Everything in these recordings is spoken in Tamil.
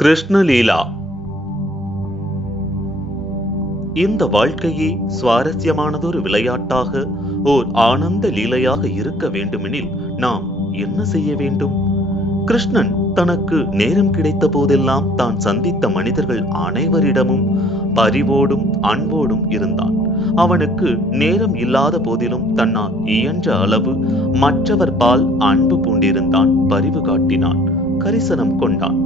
கிருஷ்ணலீலா. இந்த வாழ்க்கையே சுவாரஸ்யமானதொரு விளையாட்டாக, ஓர் ஆனந்த லீலையாக இருக்க வேண்டுமெனில் நாம் என்ன செய்ய வேண்டும்? கிருஷ்ணன் தனக்கு நேரம் கிடைத்த போதெல்லாம் தான் சந்தித்த மனிதர்கள் அனைவரிடமும் பரிவோடும் அன்போடும் இருந்தான். அவனுக்கு நேரம் இல்லாத போதிலும் தன்னால் இயன்ற அளவு மற்றவர் பால் அன்பு பூண்டிருந்தான், பரிவு காட்டினான், கரிசனம் கொண்டான்.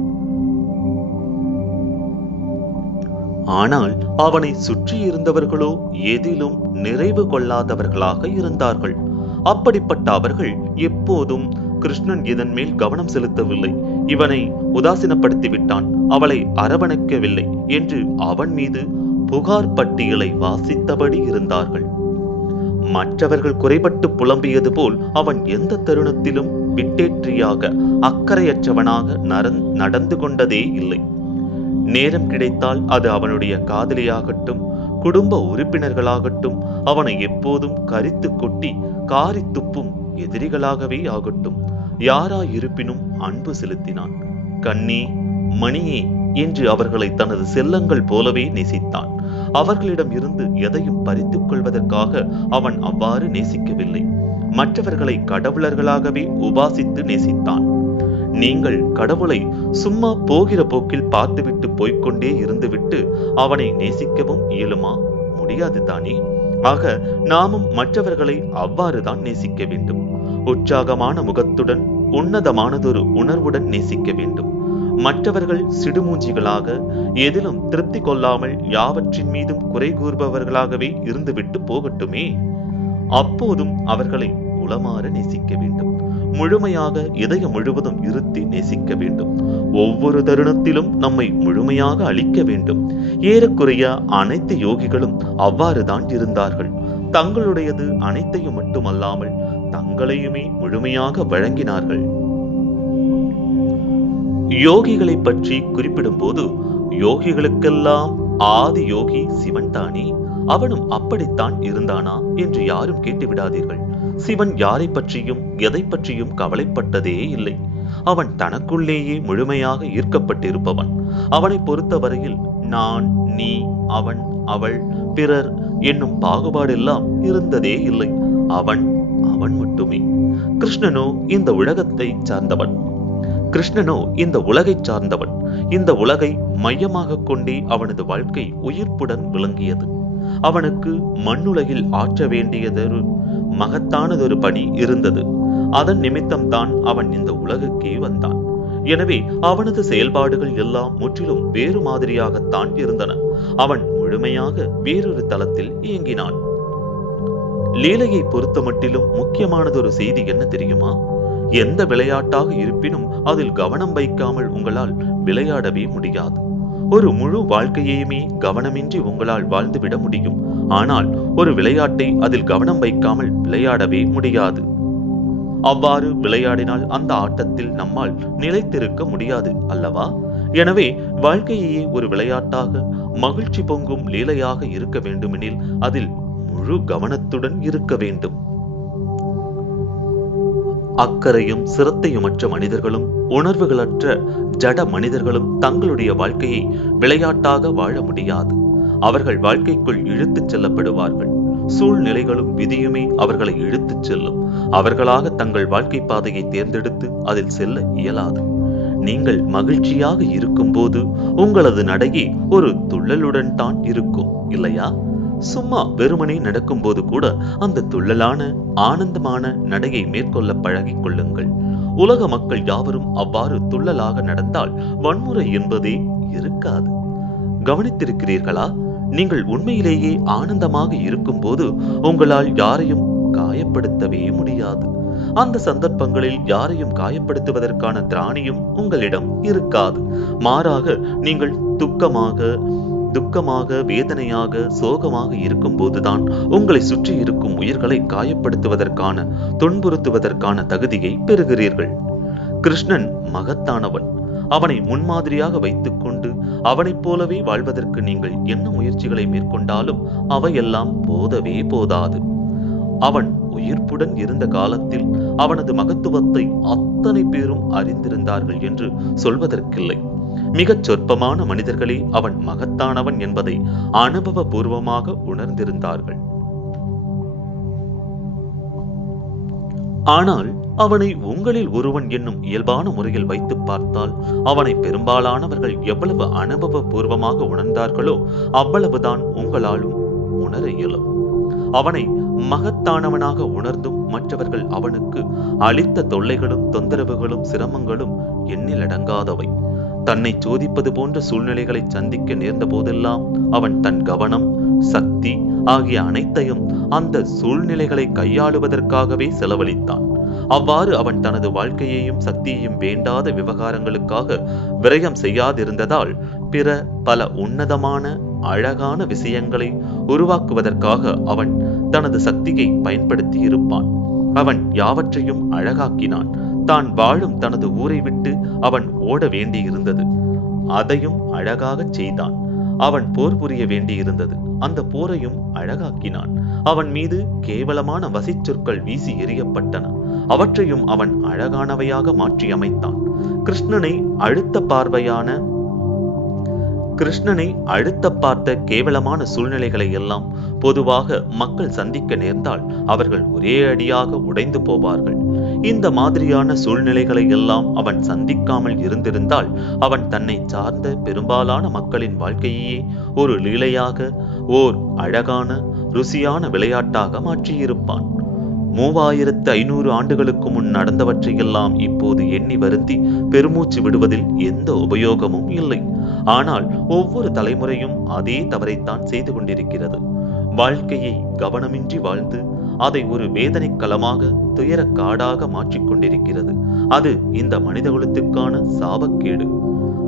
ஆனால் அவனை சுற்றி இருந்தவர்களோ எதிலும் நிறைவு கொள்ளாதவர்களாக இருந்தார்கள். அப்படிப்பட்ட அவர்கள் எப்போதும் கிருஷ்ணன் இதன் மேல் கவனம் செலுத்தவில்லை, இவனை உதாசீனப்படுத்தி விட்டான், அவளை அரவணைக்கவில்லை என்று அவன் மீது புகார் பட்டியலை வாசித்தபடி இருந்தார்கள். மற்றவர்கள் குறைபட்டு புலம்பியது போல் அவன் எந்த தருணத்திலும் விட்டேற்றியாக, அக்கறையற்றவனாக நடந்து கொண்டதே இல்லை. நேரம் கிடைத்தால் அது அவனுடைய காதலியாகட்டும், குடும்ப உறுப்பினர்களாகட்டும், அவனை எப்போதும் கரித்து கொட்டி காரி துப்பும் எதிரிகளாகவே ஆகட்டும், யாராயிருப்பினும் அன்பு செலுத்தினான். கண்ணே, மணியே என்று அவர்களை தனது செல்லங்கள் போலவே நேசித்தான். அவர்களிடம் இருந்து எதையும் பறித்துக் கொள்வதற்காக அவன் அவ்வாறு நேசிக்கவில்லை. மற்றவர்களை கடவுளர்களாகவே உபாசித்து நேசித்தான். நீங்கள் கடவுளை சும்மா போகிற போக்கில் பார்த்துவிட்டு போய்கொண்டே இருந்துவிட்டு அவனை நேசிக்கவும் இயலுமா? முடியாது தானே. ஆக நாமும் மற்றவர்களை அவ்வாறுதான் நேசிக்க வேண்டும். உற்சாகமான முகத்துடன், உன்னதமானதொரு உணர்வுடன் நேசிக்க வேண்டும். மற்றவர்கள் சிடுமூஞ்சிகளாக, எதிலும் திருப்தி கொள்ளாமல் யாவற்றின் மீதும் குறை கூறுபவர்களாகவே இருந்துவிட்டு போகட்டுமே. அப்போதும் அவர்களை உளமாற நேசிக்க வேண்டும். முழுமையாக, இதயம் முழுவதும் இருத்தி நேசிக்க வேண்டும். ஒவ்வொரு தருணத்திலும் நம்மை முழுமையாக அளிக்க வேண்டும். ஏறக்குறைய அனைத்து யோகிகளும் அவ்வாறுதான் இருந்தார்கள். தங்களுடையது அனைத்தையும் மட்டுமல்லாமல் தங்களையுமே முழுமையாக வழங்கினார்கள். யோகிகளை பற்றி குறிப்பிடும் போது, யோகிகளுக்கெல்லாம் ஆதி யோகி சிவன் தானே, அவனும் அப்படித்தான் இருந்தானா என்று யாரும் கேட்டுவிடாதீர்கள். சிவன் யாரை பற்றியும் எதை பற்றியும் கவலைப்பட்டதே இல்லை. அவன் தனக்குள்ளேயே முழுமையாக ஈர்க்கப்பட்டிருப்பவன். அவனை பொறுத்தவரையில் நான், நீ, அவன், அவள், பிறர் என்னும் பாகுபாடெல்லாம் இருந்ததே இல்லை. அவன் அவன் மட்டுமே. கிருஷ்ணனோ இந்த உலகத்தை சார்ந்தவன். கிருஷ்ணனோ இந்த உலகை சார்ந்தவன். இந்த உலகை மையமாக கொண்டே அவனது வாழ்க்கை உயிர்ப்புடன் விளங்கியது. அவனுக்கு மண்ணுலகில் ஆற்ற வேண்டியதொரு மகத்தானதொரு பணி இருந்தது. அதன் நிமித்தம்தான் அவன் இந்த உலகுக்கே வந்தான். எனவே அவனது செயல்பாடுகள் எல்லாம் முற்றிலும் வேறு மாதிரியாகத்தான் இருந்தன. அவன் முழுமையாக வேறொரு தளத்தில் இயங்கினான். லீலையை பொறுத்த மட்டிலும் முக்கியமானதொரு செய்தி என்ன தெரியுமா? எந்த விளையாட்டாக இருப்பினும் அதில் கவனம் வைக்காமல் உங்களால் விளையாடவே முடியாது. ஒரு முழு வாழ்க்கையுமே கவனமின்றி உங்களால் வாழ்ந்துவிட முடியும். ஆனால் ஒரு விளையாட்டை அதில் கவனம் வைக்காமல் விளையாடவே முடியாது. அவ்வாறு விளையாடினால் அந்த ஆட்டத்தில் நம்மால் நிலைத்திருக்க முடியாது அல்லவா? எனவே வாழ்க்கையே ஒரு விளையாட்டாக, மகிழ்ச்சி பொங்கும் லீலையாக இருக்க வேண்டுமெனில் அதில் முழு கவனத்துடன் இருக்க வேண்டும். அக்கறையும் சிரத்தையுமற்ற மனிதர்களும், உணர்வுகளற்ற ஜட மனிதர்களும் தங்களுடைய வாழ்க்கையை விளையாட்டாக வாழ முடியாது. அவர்கள் வாழ்க்கைக்குள் இழுத்துச் செல்லப்படுவார்கள். சூழ்நிலைகளும் விதியுமே அவர்களை இழுத்துச் செல்லும். அவர்களாக தங்கள் வாழ்க்கை பாதையை தேர்ந்தெடுத்து அதில் செல்ல இயலாது. நீங்கள் மகிழ்ச்சியாக இருக்கும் போது உங்களது நடையே ஒரு துள்ளலுடன் தான் இருக்கும், இல்லையா? சும்மா வெறுமனே நடக்கும் போது கூட அந்த துள்ளலான, ஆனந்தமான நடையை மேற்கொள்ள பழகிக் கொள்ளுங்கள். உலக மக்கள் யாவரும் அவ்வாறு துள்ளலாக நடந்தால் வன்முறை என்பதே இருக்காது. கவனித்திருக்கிறீர்களா? நீங்கள் உண்மையிலேயே ஆனந்தமாக இருக்கும் போது உங்களால் யாரையும் காயப்படுத்தவே முடியாது. அந்த சந்தர்ப்பங்களில் யாரையும் காயப்படுத்துவதற்கான திராணியும் உங்களிடம் இருக்காது. மாறாக நீங்கள் துக்கமாக, வேதனையாக, சோகமாக இருக்கும் போதுதான் உங்களை சுற்றி இருக்கும் உயிர்களை காயப்படுத்துவதற்கான, துன்புறுத்துவதற்கான தகுதியை பெறுகிறீர்கள். கிருஷ்ணன் மகத்தானவன். அவனை முன்மாதிரியாக வைத்துக் கொண்டு அவனைப் போலவே வாழ்வதற்கு நீங்கள் என்ன முயற்சிகளை மேற்கொண்டாலும் அவையெல்லாம் போதவே போதாது. அவன் உயிர்ப்புடன் இருந்த காலத்தில் அவனது மகத்துவத்தை அத்தனை பேரும் அறிந்திருந்தார்கள் என்று சொல்வதற்கில்லை. மிகச் சொற்பமான மனிதர்களே அவன் மகத்தானவன் என்பதை அனுபவபூர்வமாக உணர்ந்திருந்தார்கள். ஆனால் அவனை உங்களில் ஒருவன் என்னும் இயல்பான முறையில் வைத்து பார்த்தால் அவனை பெரும்பாலானவர்கள் எவ்வளவு அனுபவபூர்வமாக உணர்ந்தார்களோ அவ்வளவுதான் உங்களாலும் உணர இயலும். அவனை மகத்தானவனாக உணர்ந்தும் மற்றவர்கள் அவனுக்கு அளித்த தொல்லைகளும் தொந்தரவுகளும் சிரமங்களும் எண்ணிலடங்காதவை. தன்னை சோதிப்பது போன்ற சூழ்நிலைகளை சந்திக்க நேர்ந்த போதெல்லாம் அவன் தன் கவனம், சக்தி ஆகிய அனைத்தையும் அந்த சூழ்நிலைகளை கையாளுவதற்காகவே செலவழித்தான். அவ்வாறு அவன் தனது வாழ்க்கையையும் சக்தியையும் வேண்டாத விவகாரங்களுக்காக விரயம் செய்யாதிருந்ததால் பிற பல உன்னதமான அழகான விஷயங்களை உருவாக்குவதற்காக அவன் தனது சக்தியை பயன்படுத்தி இருப்பான். அவன் யாவற்றையும் அழகாக்கினான். தான் வாழும் தனது ஊரை விட்டு அவன் ஓட வேண்டியிருந்தது. அதையும் அழகாகச் செய்தான். அவன் போர் புரிய வேண்டியிருந்தது. அந்த போரையும் அழகாக்கினான். அவன் மீது கேவலமான வசிச்சொற்கள் வீசி எறியப்பட்டன. அவற்றையும் அவன் அழகானவையாக மாற்றி அமைத்தான். கிருஷ்ணனை அழுத்த பார்த்த கேவலமான சூழ்நிலைகளை எல்லாம் பொதுவாக மக்கள் சந்திக்க நேர்ந்தால் அவர்கள் ஒரே அடியாக உடைந்து போவார்கள். இந்த மாதிரியான சூழ்நிலைகளை எல்லாம் அவன் சந்திக்காமல் இருந்திருந்தால் அவன் தன்னை சார்ந்த பெரும்பாலான மக்களின் வாழ்க்கையே ஒரு லீலையாக, ஓர் அழகான ருசியான விளையாட்டாக மாற்றியிருப்பான். 3500 ஆண்டுகளுக்கு முன் நடந்தவற்றையெல்லாம் இப்போது எண்ணி வருந்தி பெருமூச்சு விடுவதில் எந்த உபயோகமும் இல்லை. ஆனால் ஒவ்வொரு தலைமுறையும் அதே தவறைத்தான் செய்து கொண்டிருக்கிறது. வாழ்க்கையை கவனமின்றி வாழ்ந்து அதை ஒரு வேதனை களமாக, துயர காடாக மாற்றிக்கொண்டிருக்கிறது. அது இந்த மனிதகுலத்துக்கான சாபக்கேடு.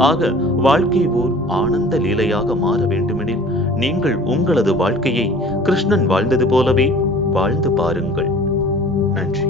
ஆக வாழ்க்கை ஓர் ஆனந்த லீலையாக மாற வேண்டுமெனில் நீங்கள் உங்களது வாழ்க்கையை கிருஷ்ணன் வாழ்ந்தது போலவே வாழ்ந்து பாருங்கள். நன்றி.